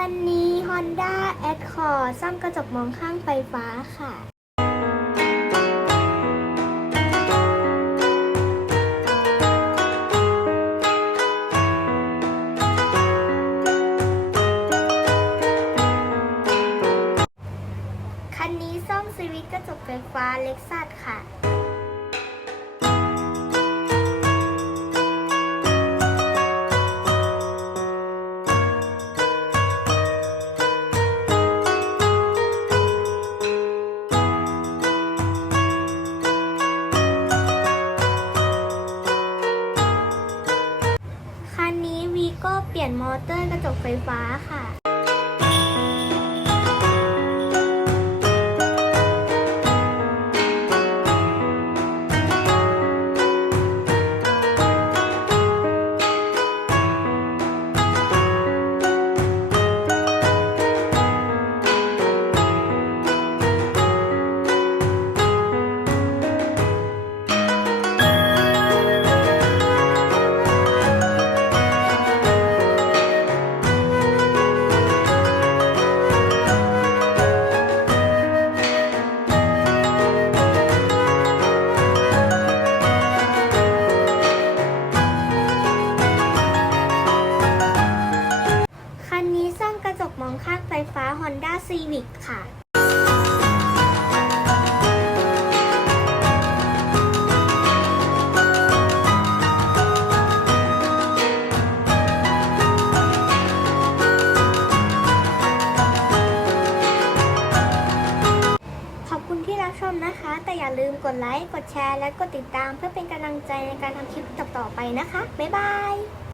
คันนี้ Honda Accord ซ่อมกระจกมองข้างไฟฟ้าค่ะคันนี้ซ่อมสวิตช์กระจกไฟฟ้าเล็กซัสค่ะ เปลี่ยนมอเตอร์กระจกไฟฟ้าค่ะ Honda Civic ค่ะขอบคุณที่รับชมนะคะ แต่อย่าลืมกดไลค์ กดแชร์ และกดติดตามเพื่อเป็นกำลังใจในการทำคลิปต่อๆไปนะคะ บ๊ายบาย